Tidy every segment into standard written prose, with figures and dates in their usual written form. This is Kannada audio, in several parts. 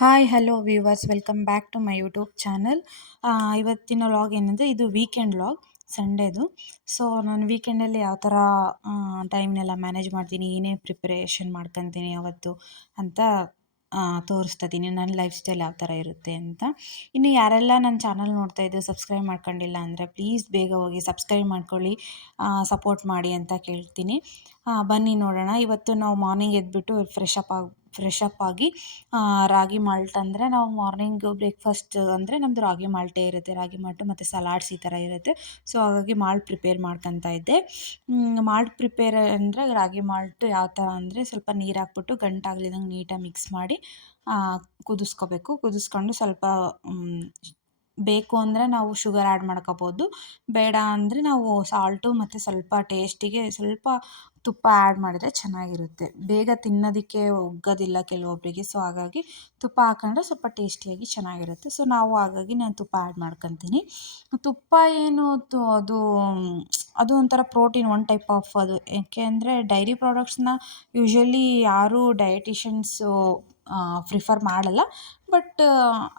Hi hello viewers welcome back to my YouTube channel. ಇವತ್ತಿನ ವ್ಲಾಗ್ ಏನಂದರೆ ಇದು ವೀಕೆಂಡ್ ವ್ಲಾಗ್ ಸಂಡೇದು. ಸೊ ನಾನು ವೀಕೆಂಡಲ್ಲಿ ಯಾವ ಥರ ಟೈಮ್ನೆಲ್ಲ ಮ್ಯಾನೇಜ್ ಮಾಡ್ತೀನಿ, ಏನೇನು ಪ್ರಿಪ್ರೇಷನ್ ಮಾಡ್ಕೊತೀನಿ ಅವತ್ತು ಅಂತ ತೋರಿಸ್ತಾ ಇದ್ದೀನಿ. ನನ್ನ ಲೈಫ್ ಸ್ಟೈಲ್ ಯಾವ ಥರ ಇರುತ್ತೆ ಅಂತ. ಇನ್ನು ಯಾರೆಲ್ಲ ನನ್ನ ಚಾನಲ್ ನೋಡ್ತಾ ಇದ್ದು ಸಬ್ಸ್ಕ್ರೈಬ್ ಮಾಡ್ಕೊಂಡಿಲ್ಲ ಅಂದರೆ ಪ್ಲೀಸ್ ಬೇಗ ಹೋಗಿ ಸಬ್ಸ್ಕ್ರೈಬ್ ಮಾಡ್ಕೊಳ್ಳಿ, ಸಪೋರ್ಟ್ ಮಾಡಿ ಅಂತ ಕೇಳ್ತೀನಿ. ಬನ್ನಿ ನೋಡೋಣ. ಇವತ್ತು ನಾವು ಮಾರ್ನಿಂಗ್ ಎದ್ಬಿಟ್ಟು ಫ್ರೆಶ್ ಅಪ್ ಆಗಿ ರಾಗಿ ಮಾಲ್ಟ್ ಅಂದರೆ ನಾವು ಮಾರ್ನಿಂಗು ಬ್ರೇಕ್ಫಾಸ್ಟ್ ಅಂದರೆ ನಮ್ಮದು ರಾಗಿ ಮಾಲ್ಟೇ ಇರುತ್ತೆ. ರಾಗಿ ಮಾಲ್ಟು ಮತ್ತು ಸಲಾಡ್ಸ್ ಈ ಥರ ಇರುತ್ತೆ. ಸೊ ಹಾಗಾಗಿ ಮಾಲ್ಟ್ ಪ್ರಿಪೇರ್ ಮಾಡ್ಕೊತಾ ಇದ್ದೆ. ಮಾಲ್ಟ್ ಪ್ರಿಪೇರ್ ಅಂದರೆ ರಾಗಿ ಮಾಲ್ಟ್ ಯಾವ ಥರ ಅಂದರೆ ಸ್ವಲ್ಪ ನೀರು ಹಾಕ್ಬಿಟ್ಟು ಗಂಟಾಗ್ಲಿದಂಗೆ ನೀಟಾಗಿ ಮಿಕ್ಸ್ ಮಾಡಿ ಕುದಿಸ್ಕೋಬೇಕು. ಕುದಿಸ್ಕೊಂಡು ಸ್ವಲ್ಪ ಬೇಕು ಅಂದರೆ ನಾವು ಶುಗರ್ ಆ್ಯಡ್ ಮಾಡ್ಕೋಬೋದು, ಬೇಡ ಅಂದರೆ ನಾವು ಸಾಲ್ಟು ಮತ್ತು ಸ್ವಲ್ಪ ಟೇಸ್ಟಿಗೆ ಸ್ವಲ್ಪ ತುಪ್ಪ ಆ್ಯಡ್ ಮಾಡಿದರೆ ಚೆನ್ನಾಗಿರುತ್ತೆ. ಬೇಗ ತಿನ್ನೋದಕ್ಕೆ ಒಗ್ಗೋದಿಲ್ಲ ಕೆಲವೊಬ್ಬರಿಗೆ. ಸೊ ಹಾಗಾಗಿ ತುಪ್ಪ ಹಾಕೊಂಡ್ರೆ ಸ್ವಲ್ಪ ಟೇಸ್ಟಿಯಾಗಿ ಚೆನ್ನಾಗಿರುತ್ತೆ. ಸೊ ಹಾಗಾಗಿ ನಾನು ತುಪ್ಪ ಆ್ಯಡ್ ಮಾಡ್ಕೊತೀನಿ. ತುಪ್ಪ ಏನು ಅದು ಒಂಥರ ಪ್ರೋಟೀನ್, ಒನ್ ಟೈಪ್ ಆಫ್ ಅದು. ಏಕೆ ಅಂದರೆ ಡೈರಿ ಪ್ರಾಡಕ್ಟ್ಸ್ನ ಯೂಶ್ವಲಿ ಯಾರೂ ಡಯಟಿಷನ್ಸು ಪ್ರಿಫರ್ ಮಾಡಲ್ಲ. ಬಟ್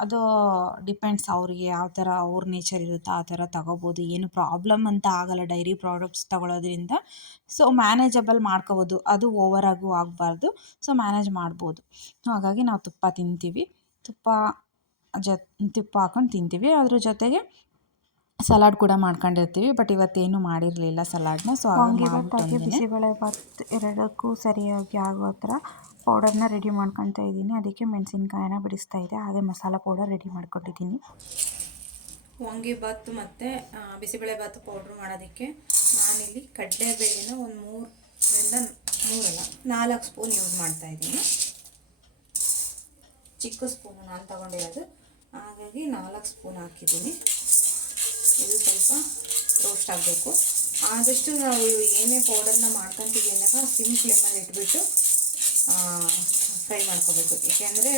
ಅದು ಡಿಪೆಂಡ್ಸ್ ಅವ್ರಿಗೆ ಯಾವ ಥರ ಅವ್ರ ನೇಚರ್ ಇರುತ್ತೋ ಆ ಥರ ತಗೋಬೋದು. ಏನು ಪ್ರಾಬ್ಲಮ್ ಅಂತ ಆಗಲ್ಲ ಡೈರಿ ಪ್ರಾಡಕ್ಟ್ಸ್ ತಗೊಳ್ಳೋದ್ರಿಂದ. ಸೊ ಮ್ಯಾನೇಜಬಲ್ ಮಾಡ್ಕೋಬೋದು, ಅದು ಓವರಾಗೂ ಆಗಬಾರ್ದು. ಸೊ ಮ್ಯಾನೇಜ್ ಮಾಡ್ಬೋದು. ಹಾಗಾಗಿ ನಾವು ತುಪ್ಪ ತಿಂತೀವಿ, ತುಪ್ಪ ಹಾಕೊಂಡು ತಿಂತೀವಿ. ಅದ್ರ ಜೊತೆಗೆ ಸಲಾಡ್ ಕೂಡ ಮಾಡ್ಕೊಂಡಿರ್ತೀವಿ. ಬಟ್ ಇವತ್ತೇನು ಮಾಡಿರಲಿಲ್ಲ ಸಲಾಡ್ನ. ಸೊ ಹಾಗಾಗಿ ಬಿಸಿಬೇಳೆಭಾತ್ ಎರಡಕ್ಕೂ ಸರಿಯಾಗಿ ಆಗೋ ಥರ ಪೌಡರ್ನ ರೆಡಿ ಮಾಡ್ಕೊತಾ ಇದ್ದೀನಿ. ಅದಕ್ಕೆ ಮೆಣಸಿನ್ಕಾಯಿನ ಬಿಡಿಸ್ತಾ ಇದೆ, ಹಾಗೆ ಮಸಾಲ ಪೌಡರ್ ರೆಡಿ ಮಾಡ್ಕೊಂಡಿದ್ದೀನಿ. ವಾಂಗಿಭಾತ್ ಮತ್ತು ಬಿಸಿಬೇಳೆಭಾತ್ ಪೌಡ್ರ್ ಮಾಡೋದಕ್ಕೆ ನಾನಿಲ್ಲಿ ಕಡಲೆಬೇಳೆನ ಒಂದು 4 ಸ್ಪೂನ್ ಯೂಸ್ ಮಾಡ್ತಾಯಿದ್ದೀನಿ. ಚಿಕ್ಕ ಸ್ಪೂನು ನಾನು ತಗೊಂಡಿರೋದು, ಹಾಗಾಗಿ 4 ಸ್ಪೂನ್ ಹಾಕಿದ್ದೀನಿ. ಇದು ಸ್ವಲ್ಪ ರೋಸ್ಟ್ ಆಗಬೇಕು. ಆದಷ್ಟು ನಾವು ಏನೇ ಪೌಡರ್ನ ಮಾಡ್ಕೊತೀವಿ ಅಂದಾಗ ಸಿಮ್ ಫ್ಲೇಮಲ್ಲಿ ಇಟ್ಬಿಟ್ಟು ಫ್ರೈ ಮಾಡ್ಕೋಬೇಕು. ಏಕೆಂದರೆ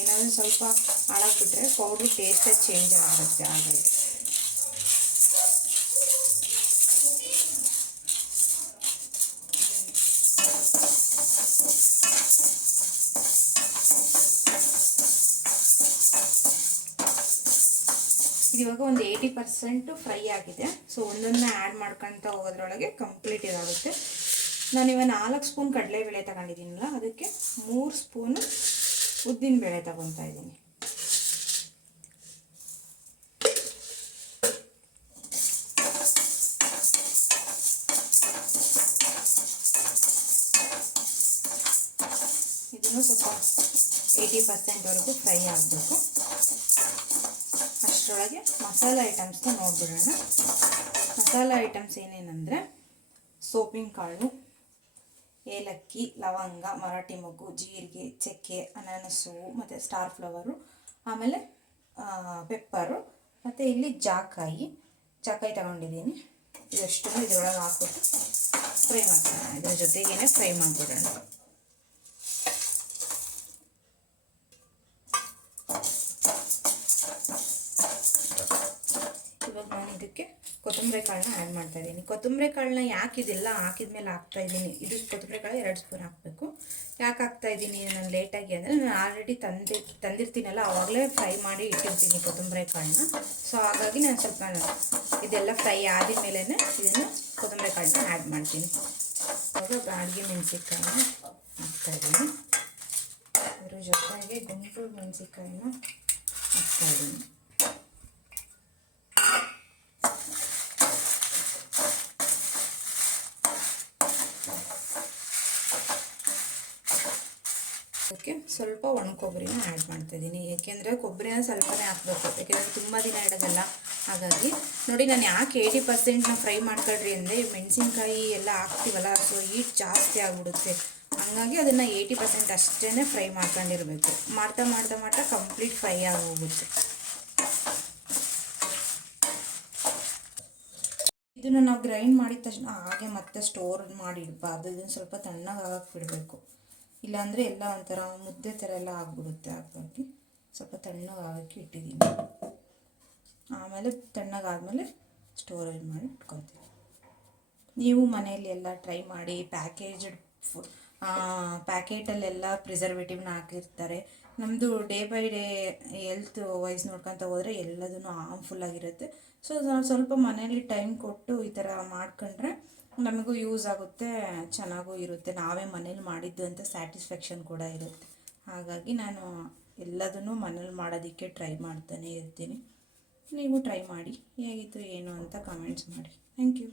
ಏನಾದರೂ ಸ್ವಲ್ಪ ಹಾಳಾಗ್ಬಿಟ್ರೆ ಪೌಡ್ರು ಟೇಸ್ಟೇ ಚೇಂಜ್ ಆಗಿರುತ್ತೆ. ಹಾಗಾಗಿ ಇವಾಗ ಒಂದು 80% ಫ್ರೈ ಆಗಿದೆ. ಸೊ ಒಂದೊಂದನ್ನ ಆ್ಯಡ್ ಮಾಡ್ಕೊತ ಹೋಗೋದ್ರೊಳಗೆ ಕಂಪ್ಲೀಟ್ ಇದಾಗುತ್ತೆ. ನಾನಿವಾಗ 4 ಸ್ಪೂನ್ ಕಡಲೆಬೇಳೆ ತಗೊಂಡಿದ್ದೀನಲ್ಲ, ಅದಕ್ಕೆ 3 ಸ್ಪೂನು ಉದ್ದಿನಬೇಳೆ ತಗೊತಾ ಇದ್ದೀನಿ. ಇದನ್ನು ಸ್ವಲ್ಪ 80%ವರೆಗೂ ಫ್ರೈ ಆಗಬೇಕು. ಅಷ್ಟರೊಳಗೆ ಮಸಾಲೆ ಐಟಮ್ಸ್ನ ನೋಡ್ಬಿಡೋಣ. ಮಸಾಲೆ ಐಟಮ್ಸ್ ಏನೇನೆಂದರೆ ಸೋಪಿನ ಕಾಳು, ಏಲಕ್ಕಿ, ಲವಂಗ, ಮರಾಠಿ ಮೊಗ್ಗು, ಜೀರಿಗೆ, ಚಕ್ಕೆ, ಅನಾನಸು ಮತ್ತು ಸ್ಟಾರ್ ಫ್ಲವರು, ಆಮೇಲೆ ಪೆಪ್ಪರು, ಮತ್ತು ಇಲ್ಲಿ ಜಾಕಾಯಿ ತಗೊಂಡಿದ್ದೀನಿ. ಇದಷ್ಟು ಇದರೊಳಗೆ ಹಾಕ್ಬಿಟ್ಟು ಫ್ರೈ ಮಾಡ್ತೀನಿ. ಇದ್ರ ಜೊತೆಗೇ ಫ್ರೈ ಮಾಡಿಬಿಡೋಣ. ಇವಾಗ ನಾನು ಇದಕ್ಕೆ ಕೊತ್ತಂಬರಿ ಕಾಳನ್ನ ಆ್ಯಡ್ ಮಾಡ್ತಾಯಿದ್ದೀನಿ. ಕೊತ್ತಂಬರಿ ಕಾಳನ್ನ ಯಾಕಿದೆಲ್ಲ ಹಾಕಿದ್ಮೇಲೆ ಹಾಕ್ತಾಯಿದ್ದೀನಿ. ಇದು ಕೊತ್ತಂಬರಿ ಕಾಳು 2 ಸ್ಪೂನ್ ಹಾಕಬೇಕು. ಯಾಕೆ ಹಾಕ್ತಾಯಿದ್ದೀನಿ ನಾನು ಲೇಟಾಗಿ ಅಂದರೆ, ನಾನು ಆಲ್ರೆಡಿ ತಂದಿರ್ತೀನಲ್ಲ, ಆವಾಗಲೇ ಫ್ರೈ ಮಾಡಿ ಇಟ್ಟಿರ್ತೀನಿ ಕೊತ್ತಂಬರಿ ಕಾಳನ್ನ. ಸೊ ಹಾಗಾಗಿ ನಾನು ಸ್ವಲ್ಪ ಇದೆಲ್ಲ ಫ್ರೈ ಆದ ಮೇಲೇ ಇದನ್ನು ಕೊತ್ತಂಬರಿ ಕಾಳನ್ನ ಆ್ಯಡ್ ಮಾಡ್ತೀನಿ. ಇವಾಗ ಬ್ಯಾಡಗಿ ಮೆಣಸಿನ್ಕಾಯಿನ ಹಾಕ್ತಾಯಿದ್ದೀನಿ. ಅದ್ರ ಜೊತೆಗೆ ಗುಂಟೂರು ಮೆಣಸಿನ್ಕಾಯಿನ ಹಾಕ್ತಾಯಿದ್ದೀನಿ. ಅದಕ್ಕೆ ಸ್ವಲ್ಪ ಒಣ ಕೊಬ್ಬರಿನ ಆ್ಯಡ್ ಮಾಡ್ತಾಯಿದ್ದೀನಿ. ಏಕೆಂದರೆ ಕೊಬ್ಬರಿನ ಸ್ವಲ್ಪನೇ ಹಾಕಬೇಕು, ಯಾಕೆಂದರೆ ತುಂಬ ದಿನ ಇಡೋದಲ್ಲ. ಹಾಗಾಗಿ ನೋಡಿ, ನಾನು ಯಾಕೆ 80%ನ ಫ್ರೈ ಮಾಡ್ಕೊಳ್ರಿ ಅಂದರೆ, ಮೆಣಸಿನ್ಕಾಯಿ ಎಲ್ಲ ಹಾಕ್ತೀವಲ್ಲ, ಸೊ ಹೀಟ್ ಜಾಸ್ತಿ ಆಗಿಬಿಡುತ್ತೆ. ಹಾಗಾಗಿ ಅದನ್ನು 80% ಅಷ್ಟೇ ಫ್ರೈ ಮಾಡ್ಕೊಂಡಿರಬೇಕು. ಮಾಡ್ತಾ ಕಂಪ್ಲೀಟ್ ಫ್ರೈ ಆಗಿ ಹೋಗುತ್ತೆ. ಇದನ್ನು ನಾವು ಗ್ರೈಂಡ್ ಮಾಡಿದ ತಕ್ಷಣ ಹಾಗೆ ಮತ್ತೆ ಸ್ಟೋರ್ ಮಾಡಿ ಇಡಬಾರ್ದು. ಇದನ್ನು ಸ್ವಲ್ಪ ತಣ್ಣಗಾಗಕ್ಕೆ ಬಿಡಬೇಕು, ಇಲ್ಲಾಂದರೆ ಎಲ್ಲ ಒಂಥರ ಮುದ್ದೆ ಥರ ಎಲ್ಲ ಆಗಿಬಿಡುತ್ತೆ. ಹಾಗಾಗಿ ಸ್ವಲ್ಪ ತಣ್ಣಗಾಗಕ್ಕೆ ಇಟ್ಟಿದ್ದೀನಿ. ಆಮೇಲೆ ತಣ್ಣಗಾದ್ಮೇಲೆ ಸ್ಟೋರೇಜ್ ಮಾಡಿ ಇಟ್ಕೊತೀನಿ. ನೀವು ಮನೆಯಲ್ಲಿ ಎಲ್ಲ ಟ್ರೈ ಮಾಡಿ. ಪ್ಯಾಕೇಟಲ್ಲೆಲ್ಲ ಪ್ರಿಸರ್ವೇಟಿವ್ನ ಹಾಕಿರ್ತಾರೆ. ನಮ್ಮದು day by day health wise ನೋಡ್ಕೊತ ಹೋದರೆ ಎಲ್ಲದೂ ಹಾರ್ಮ್ಫುಲ್ ಆಗಿರುತ್ತೆ. ಸೊ ಸ್ವಲ್ಪ ಮನೇಲಿ ಟೈಮ್ ಕೊಟ್ಟು ಈ ಥರ ಮಾಡ್ಕೊಂಡ್ರೆ ನಮಗೂ ಯೂಸ್ ಆಗುತ್ತೆ, ಚೆನ್ನಾಗೂ ಇರುತ್ತೆ, ನಾವೇ ಮನೇಲಿ ಮಾಡಿದ್ದು ಅಂತ ಸ್ಯಾಟಿಸ್ಫ್ಯಾಕ್ಷನ್ ಕೂಡ ಇರುತ್ತೆ. ಹಾಗಾಗಿ ನಾನು ಎಲ್ಲದನ್ನೂ ಮನೇಲಿ ಮಾಡೋದಕ್ಕೆ ಟ್ರೈ ಮಾಡ್ತಾನೆ ಇರ್ತೀನಿ. ನೀವು ಟ್ರೈ ಮಾಡಿ, ಹೇಗಿತ್ತು ಏನು ಅಂತ ಕಮೆಂಟ್ಸ್ ಮಾಡಿ. Thank you.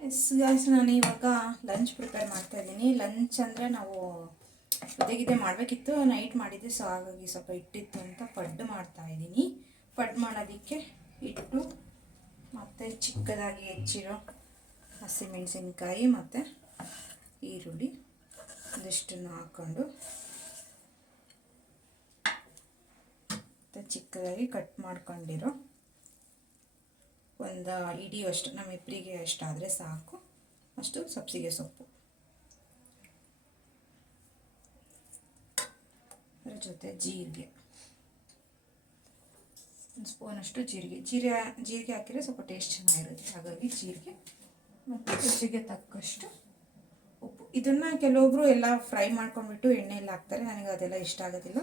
ಎಸ್ ಗಾಯ್ಸ್, ನಾನು ಇವಾಗ ಲಂಚ್ ಪ್ರಿಪೇರ್ ಮಾಡ್ತಾಯಿದ್ದೀನಿ. ಲಂಚ್ ಅಂದರೆ ನಾವು ಉದೆಗಿದೆ ಮಾಡಬೇಕಿತ್ತು, ನೈಟ್ ಮಾಡಿದ್ದೆ. ಸೊ ಹಾಗಾಗಿ ಸ್ವಲ್ಪ ಹಿಟ್ಟಿತ್ತು ಅಂತ ಪಡ್ಡು ಮಾಡ್ತಾಯಿದ್ದೀನಿ. ಪಡ್ಡು ಮಾಡೋದಕ್ಕೆ ಹಿಟ್ಟು ಮತ್ತು ಚಿಕ್ಕದಾಗಿ ಹೆಚ್ಚಿರೋ ಹಸಿಮೆಣಸಿನ್ಕಾಯಿ ಮತ್ತು ಈರುಳ್ಳಿ ಇದಿಷ್ಟನ್ನು ಹಾಕ್ಕೊಂಡು ಮತ್ತು ಚಿಕ್ಕದಾಗಿ ಕಟ್ ಮಾಡ್ಕೊಂಡಿರೋ ಒಂದು ಹಿಡಿಯುವಷ್ಟು, ನಮ್ಮಿಬ್ಬರಿಗೆ ಎಷ್ಟಾದರೆ ಸಾಕು ಅಷ್ಟು ಸಬ್ಸಿಗೆ ಸೊಪ್ಪು, ಅದರ ಜೊತೆ ಜೀರಿಗೆ, ಒಂದು ಸ್ಪೂನಷ್ಟು ಜೀರಿಗೆ ಹಾಕಿದರೆ ಸ್ವಲ್ಪ ಟೇಸ್ಟ್ ಚೆನ್ನಾಗಿರುತ್ತೆ. ಹಾಗಾಗಿ ಜೀರಿಗೆ ಮತ್ತು ರುಚಿಗೆ ತಕ್ಕಷ್ಟು ಉಪ್ಪು. ಇದನ್ನು ಕೆಲವೊಬ್ಬರು ಎಲ್ಲ ಫ್ರೈ ಮಾಡ್ಕೊಂಡ್ಬಿಟ್ಟು ಎಣ್ಣೆಯಲ್ಲಿ ಹಾಕ್ತಾರೆ, ನನಗೆ ಅದೆಲ್ಲ ಇಷ್ಟ ಆಗೋದಿಲ್ಲ.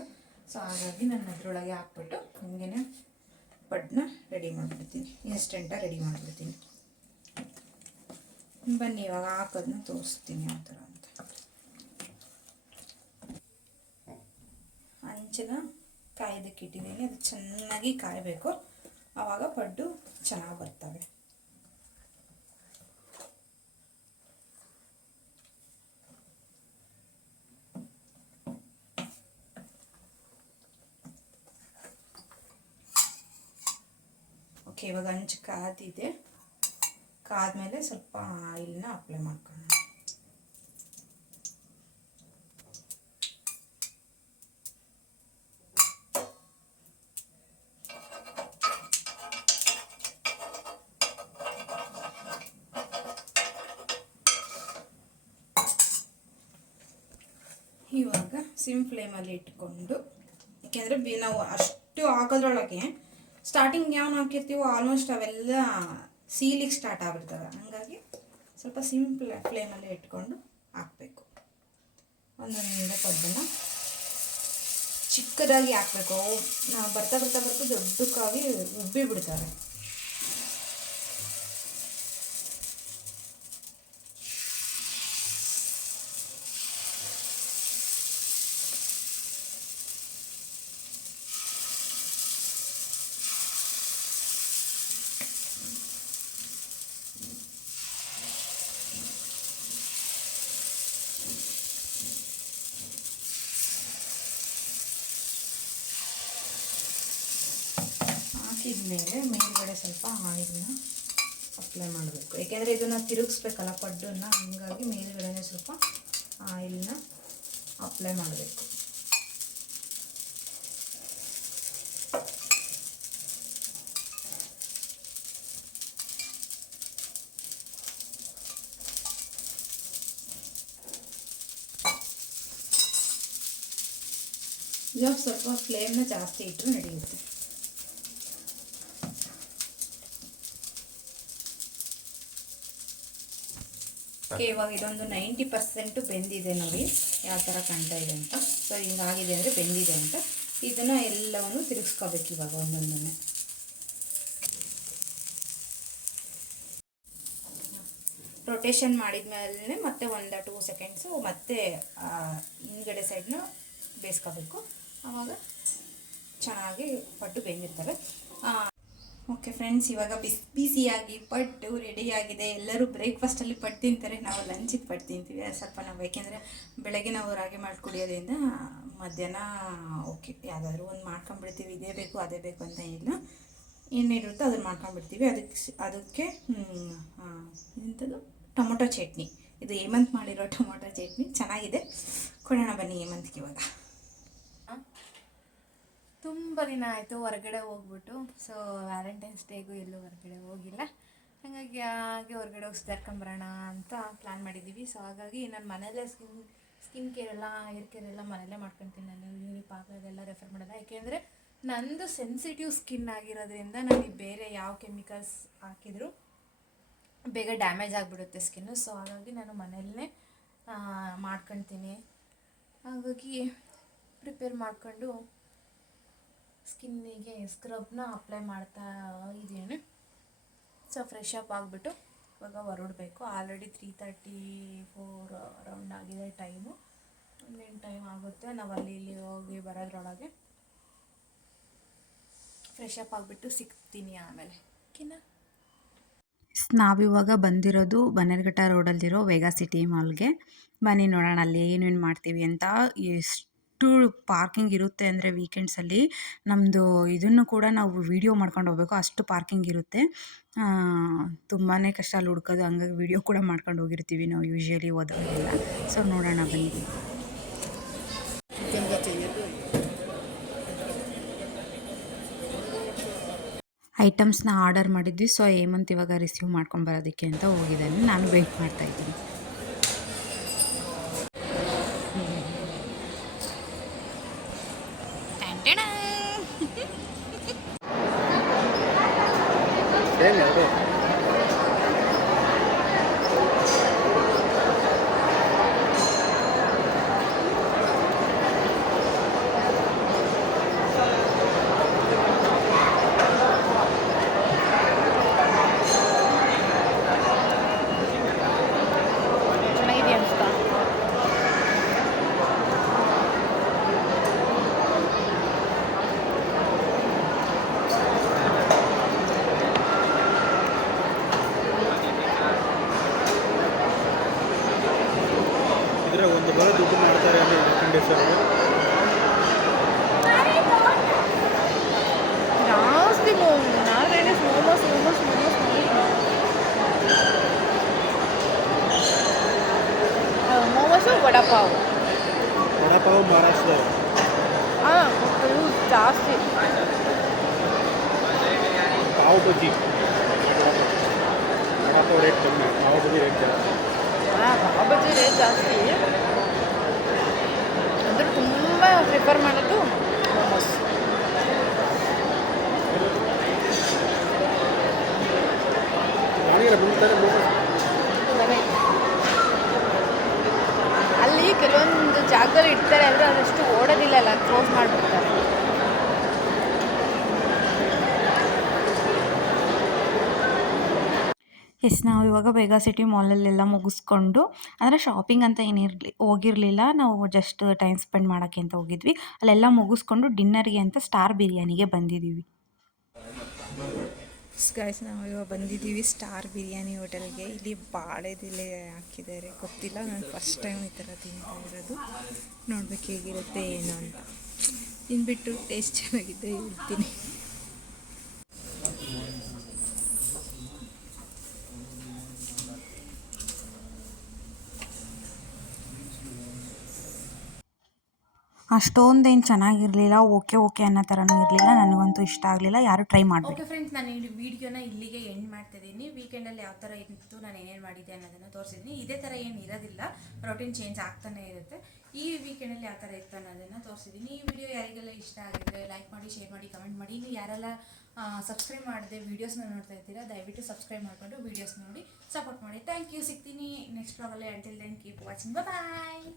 ಸೊ ಹಾಗಾಗಿ ನಾನು ಅದರೊಳಗೆ ಹಾಕ್ಬಿಟ್ಟು ಹಿಂಗೆ ಪಡ್ಡನ್ನ ರೆಡಿ ಮಾಡಿಬಿಡ್ತೀನಿ, ಇನ್ಸ್ಟೆಂಟಾಗಿ ರೆಡಿ ಮಾಡಿಬಿಡ್ತೀನಿ. ಬನ್ನಿ ಇವಾಗ ಹಾಕೋದನ್ನ ತೋರಿಸ್ತೀನಿ ಯಾವ ಥರ ಅಂತ. ಹಂಚನ ಕಾಯೋದಕ್ಕೆ ಇಟ್ಟಿದ್ದೀನಿ, ಅದು ಚೆನ್ನಾಗಿ ಕಾಯಬೇಕು, ಆವಾಗ ಪಡ್ಡು ಚೆನ್ನಾಗಿ ಬರ್ತವೆ. ಓಕೆ, ಇವಾಗ ಹಂಚು ಕಾದಿದೆ. ಕಾದ್ಮೇಲೆ ಸ್ವಲ್ಪ ಆಯಿಲ್ನ ಅಪ್ಲೈ ಮಾಡ್ಕೊಳ್ಳೋಣ. ಇವಾಗ ಸಿಮ್ ಫ್ಲೇಮಲ್ಲಿ ಇಟ್ಕೊಂಡು, ಏಕೆಂದರೆ ನಾವು ಅಷ್ಟು ಹಾಕೋದ್ರೊಳಗೆ ಸ್ಟಾರ್ಟಿಂಗ್ ಯಾವನು ಹಾಕಿರ್ತೀವೋ ಆಲ್ಮೋಸ್ಟ್ ಅವೆಲ್ಲ ಸೀಲಿಗೆ ಸ್ಟಾರ್ಟ್ ಆಗ್ಬಿಡ್ತವೆ. ಹಾಗಾಗಿ ಸ್ವಲ್ಪ ಫ್ಲೇಮಲ್ಲೇ ಇಟ್ಕೊಂಡು ಹಾಕಬೇಕು. ಒಂದೊಂದೇ ಪಡ್ಡನ್ನು ಚಿಕ್ಕದಾಗಿ ಹಾಕಬೇಕು. ಅವು ಬರ್ತಾ ಬರ್ತಾ ಬರ್ತಾ ದೊಡ್ಡಕ್ಕಾಗಿ ಉಬ್ಬಿ ಬಿಡ್ತವೆ. ಹಾಕಿದ್ಮೇಲೆ ಮೇಲ್ಗಡೆ ಸ್ವಲ್ಪ ಆಯಿಲ್ನ ಅಪ್ಲೈ ಮಾಡಬೇಕು, ಏಕೆಂದರೆ ಇದನ್ನು ತಿರುಗಿಸ್ಬೇಕಲ್ಲ ಪಡ್ಡನ್ನು, ಹಂಗಾಗಿ ಮೇಲ್ಗಡೆ ಸ್ವಲ್ಪ ಆಯಿಲ್ನ ಅಪ್ಲೈ ಮಾಡಬೇಕು. ಇವಾಗ ಸ್ವಲ್ಪ ಫ್ಲೇಮ್ನ ಜಾಸ್ತಿ ಇಟ್ಟರು ನಡೆಯುತ್ತೆ. ಓಕೆ, ಇವಾಗ ಇದೊಂದು 90% ಬೆಂದಿದೆ ನೋಡಿ, ಯಾವ ಥರ ಕಾಣ್ತಾ ಇದೆ ಅಂತ. ಸೊ ಹಿಂಗಾಗಿದೆ ಅಂದರೆ ಬೆಂದಿದೆ ಅಂತ. ಇದನ್ನು ಎಲ್ಲವನ್ನು ತಿರುಗಿಸ್ಕೋಬೇಕು ಇವಾಗ ಒಂದೊಂದನ್ನೇ. ರೊಟೇಷನ್ ಮಾಡಿದ್ಮೇಲೆ ಮತ್ತೆ 1-2 ಸೆಕೆಂಡ್ಸು ಮತ್ತೆ ಹಿಂದ್ಗಡೆ ಸೈಡ್ನ ಬೇಯಿಸ್ಕೋಬೇಕು, ಆವಾಗ ಚೆನ್ನಾಗಿ ಪಡ್ಡು ಬೆಂದಿರ್ತವೆ. ಓಕೆ ಫ್ರೆಂಡ್ಸ್, ಇವಾಗ ಬಿಸಿಯಾಗಿ ಪಡ್ಡು ರೆಡಿಯಾಗಿದೆ. ಎಲ್ಲರೂ ಬ್ರೇಕ್ಫಾಸ್ಟಲ್ಲಿ ಪಡ್ಡು ತಿಂತಾರೆ, ನಾವು ಲಂಚಿಗೆ ಪಡ್ಡು ತಿಂತೀವಿ. ಅದು ಸ್ವಲ್ಪ ನಾವು, ಏಕೆಂದರೆ ಬೆಳಗ್ಗೆ ನಾವು ರಾಗಿ ಮಾಡಿ ಕುಡಿಯೋದ್ರಿಂದ ಮಧ್ಯಾಹ್ನ ಓಕೆ ಯಾವುದಾದ್ರೂ ಒಂದು ಮಾಡ್ಕೊಂಬಿಡ್ತೀವಿ. ಇದೇ ಬೇಕು ಅದೇ ಬೇಕು ಅಂತ ಏನಿಲ್ಲ, ಏನಿರುತ್ತೋ ಅದನ್ನು ಮಾಡ್ಕೊಂಬಿಡ್ತೀವಿ. ಅದಕ್ಕೆ ಇಂಥದ್ದು ಟೊಮೊಟೊ ಚಟ್ನಿ, ಇದು ಹೇಮಂತ್ ಮಾಡಿರೋ ಟೊಮೊಟೊ ಚಟ್ನಿ ಚೆನ್ನಾಗಿದೆ. ಕೊಡೋಣ ಬನ್ನಿ ಹೇಮಂತ್ಗೆ. ಇವಾಗ ತುಂಬ ದಿನ ಆಯಿತು ಹೊರಗಡೆ ಹೋಗ್ಬಿಟ್ಟು. ಸೊ ವ್ಯಾಲೆಂಟೈನ್ಸ್ ಡೇಗೂ ಎಲ್ಲೂ ಹೊರಗಡೆ ಹೋಗಿಲ್ಲ, ಹಾಗಾಗಿ ಹೊರಗಡೆ ಹೋಗಿ ಸುಧಾರ್ಕೊಂಬರೋಣ ಅಂತ ಪ್ಲ್ಯಾನ್ ಮಾಡಿದ್ದೀವಿ. ಸೊ ಹಾಗಾಗಿ ನಾನು ಮನೆಯಲ್ಲೇ ಸ್ಕಿನ್ ಕೇರ್ ಎಲ್ಲ, ಹೇರ್ ಕೇರ್ ಎಲ್ಲ ಮನೆಯಲ್ಲೇ ಮಾಡ್ಕೊತೀನಿ. ನಾನು ಪಾರ್ಲರ್ಗೆಲ್ಲ ರೆಫರ್ ಮಾಡೋಲ್ಲ, ಯಾಕೆಂದರೆ ನಂದು ಸೆನ್ಸಿಟಿವ್ ಸ್ಕಿನ್ ಆಗಿರೋದ್ರಿಂದ ನನಗೆ ಬೇರೆ ಯಾವ ಕೆಮಿಕಲ್ಸ್ ಹಾಕಿದರೂ ಬೇಗ ಡ್ಯಾಮೇಜ್ ಆಗಿಬಿಡುತ್ತೆ ಸ್ಕಿನ್ನು. ಸೊ ಹಾಗಾಗಿ ನಾನು ಮನೆಯಲ್ಲೇ ಮಾಡ್ಕೊತೀನಿ. ಹಾಗಾಗಿ ಪ್ರಿಪೇರ್ ಮಾಡ್ಕೊಂಡು ಸ್ಕಿನ್ನಿಗೆ ಸ್ಕ್ರಬ್ನ ಅಪ್ಲೈ ಮಾಡ್ತಾ ಇದ್ದೀನಿ. ಸೊ ಫ್ರೆಶ್ ಅಪ್ ಆಗಿಬಿಟ್ಟು ಇವಾಗ ಹೊರಡಬೇಕು. ಆಲ್ರೆಡಿ 3:34 ಅರೌಂಡ್ ಆಗಿದೆ ಟೈಮು. ಇನ್ನೇನು ಟೈಮ್ ಆಗುತ್ತೆ, ನಾವು ಇಲ್ಲಿ ಹೋಗಿ ಬರೋದ್ರೊಳಗೆ. ಫ್ರೆಶ್ ಅಪ್ ಆಗಿಬಿಟ್ಟು ಸಿಗ್ತೀನಿ ಆಮೇಲೆ. ಓಕೆನಾ? ನಾವಿವಾಗ ಬಂದಿರೋದು ಬನ್ನೇರುಘಟ್ಟ ರೋಡಲ್ಲಿರೋ ವೇಗಾ ಸಿಟಿ ಮಾಲ್ಗೆ. ಬನ್ನಿ ನೋಡೋಣ ಅಲ್ಲಿ ಏನೇನು ಮಾಡ್ತೀವಿ ಅಂತ. ಎಷ್ಟು ಪಾರ್ಕಿಂಗ್ ಇರುತ್ತೆ ಅಂದರೆ ವೀಕೆಂಡ್ಸಲ್ಲಿ ನಮ್ಮದು ಇದನ್ನು ಕೂಡ ನಾವು ವೀಡಿಯೋ ಮಾಡ್ಕೊಂಡು ಹೋಗ್ಬೇಕು, ಅಷ್ಟು ಪಾರ್ಕಿಂಗ್ ಇರುತ್ತೆ. ತುಂಬಾ ಕಷ್ಟ ಅಲ್ಲಿ ಹುಡ್ಕೋದು, ಹಂಗಾಗಿ ವೀಡಿಯೋ ಕೂಡ ಮಾಡ್ಕೊಂಡು ಹೋಗಿರ್ತೀವಿ ನಾವು ಯೂಶ್ವಲಿ ಹೋದಾಗೆಲ್ಲ. ಸೊ ನೋಡೋಣ ಬನ್ನಿ. ಐಟಮ್ಸ್ನ ಆರ್ಡರ್ ಮಾಡಿದ್ವಿ. ಸೊ ಹೇಮಂತ್ ಇವಾಗ ರಿಸೀವ್ ಮಾಡ್ಕೊಂಡು ಬರೋದಕ್ಕೆ ಅಂತ ಹೋಗಿದ್ದಾನೆ, ನಾನು ವೆಯ್ಟ್ ಮಾಡ್ತಾಯಿದ್ದೀನಿ. ಚೆನ್ನಾಗಿದೆ ಅನಿಸ್ತಾ? ಇದ್ರಾಗ ಒಂದು ಬರೋ ದುಡ್ಡು ಮಾಡ್ತಾರೆ ಅಲ್ಲಿ ಖಂಡೇಶ್ವರ ಜಾಸ್ತಿ ಮೋಮೋಸ್ ಮೋಮೋಸು ವಡಾಪಾವ್. ವಡಾಪಾವ್ ಮಹಾರಾಷ್ಟ್ರದವ್ರು. ಹಾಂ, ಜಾಸ್ತಿ. ಪಾವ್ ಬಜ್ಜಿ, ವಡಾಪಾವ್ ರೇಟ್ ಕಮ್ಮಿ, ಪಾವ್ ಬಜ್ಜಿ ರೇಟ್ ಜಾಸ್ತಿ. ಪಾವ್ ಬಜ್ಜಿ ರೇಟ್ ಜಾಸ್ತಿ ಅಂದರೆ ತುಂಬ ಪ್ರಿಫರ್ ಮಾಡೋದು ಮೋಮೋಸ್. ನಾನೀಗ ಬಂದ್ತಾರೆ ಅಲ್ಲಿ ಕೆಲವೊಂದು ಜಾಗದಲ್ಲಿ ಇಡ್ತಾರೆ ಅಂದರೆ ಅದಷ್ಟು ಓಡೋದಿಲ್ಲ, ಅಲ್ಲ ಕ್ಲೋಸ್ ಮಾಡಿಬಿಡ್ತಾರೆ. ಎಸ್, ನಾವು ಇವಾಗ ವೇಗಾ ಸಿಟಿ ಮಾಲಲ್ಲೆಲ್ಲ ಮುಗಿಸ್ಕೊಂಡು, ಅಂದರೆ ಶಾಪಿಂಗ್ ಅಂತ ಹೋಗಿರಲಿಲ್ಲ, ನಾವು ಜಸ್ಟ್ ಟೈಮ್ ಸ್ಪೆಂಡ್ ಮಾಡೋಕ್ಕೆ ಅಂತ ಹೋಗಿದ್ವಿ. ಅಲ್ಲೆಲ್ಲ ಮುಗಿಸ್ಕೊಂಡು ಡಿನ್ನರ್ಗೆ ಅಂತ ಸ್ಟಾರ್ ಬಿರಿಯಾನಿಗೆ ಬಂದಿದ್ದೀವಿ. ಗೈಸ್, ನಾವು ಇವಾಗ ಬಂದಿದ್ದೀವಿ ಸ್ಟಾರ್ ಬಿರಿಯಾನಿ ಹೋಟೆಲ್ಗೆ. ಇಲ್ಲಿ ಬಾಳೆದೆಲೆ ಹಾಕಿದ್ದಾರೆ, ಗೊತ್ತಿಲ್ಲ, ನಾನು ಫಸ್ಟ್ ಟೈಮ್ ಈ ಥರ ತಿಂತಾ ಇರೋದು. ನೋಡ್ಬೇಕು ಹೇಗಿರುತ್ತೆ ಏನು ಅಂತ. ತಿಂದ್ಬಿಟ್ಟು ಟೇಸ್ಟ್ ಚೆನ್ನಾಗಿದ್ದರೆ ಹೇಳ್ತೀನಿ. ಅಷ್ಟೊಂದೇನು ಚೆನ್ನಾಗಿರಲಿಲ್ಲ, ಓಕೆ ಅನ್ನೋ ಥರನೂ ಇರಲಿಲ್ಲ. ನನಗಂತೂ ಇಷ್ಟ ಆಗಲಿಲ್ಲ, ಯಾರು ಟ್ರೈ ಮಾಡಬೇಡಿ. ಓಕೆ ಫ್ರೆಂಡ್ಸ್, ನಾನು ಈ ವಿಡಿಯೋನ ಇಲ್ಲಿಗೆ ಎಂಡ್ ಮಾಡ್ತಿದ್ದೀನಿ. ವೀಕೆಂಡಲ್ಲಿ ಯಾವ ಥರ ಇತ್ತು, ನಾನು ಏನೇನು ಮಾಡಿದ್ದೆ ಅನ್ನೋದನ್ನು ತೋರಿಸಿದ್ದೀನಿ. ಇದೇ ಥರ ಏನು ಇರೋದಿಲ್ಲ, ರೊಟೀನ್ ಚೇಂಜ್ ಆಗ್ತಾನೆ ಇರುತ್ತೆ. ಈ ವೀಕೆಂಡಲ್ಲಿ ಯಾವ ಥರ ಇತ್ತು ಅನ್ನೋದನ್ನು ತೋರಿಸಿದ್ದೀನಿ. ಈ ವಿಡಿಯೋ ಯಾರಿಗೆಲ್ಲ ಇಷ್ಟ ಆಗಿದ್ರೆ ಲೈಕ್ ಮಾಡಿ, ಶೇರ್ ಮಾಡಿ, ಕಮೆಂಟ್ ಮಾಡಿ. ಇನ್ನು ಯಾರೆಲ್ಲ ಸಬ್ಸ್ಕ್ರೈಬ್ ಮಾಡದೆ ವೀಡಿಯೋಸ್ನ ನೋಡ್ತಾ ಇರ್ತೀರಾ, ದಯವಿಟ್ಟು ಸಬ್ಸ್ಕ್ರೈಬ್ ಮಾಡಿಕೊಂಡು ವೀಡಿಯೋಸ್ ನೋಡಿ ಸಪೋರ್ಟ್ ಮಾಡಿ. Thank you. ಸಿಗ್ತೀನಿ ನೆಕ್ಸ್ಟ್ ವ್ಲಾಗಲ್ಲಿ. Until then keep watching. ಬಾಯ್.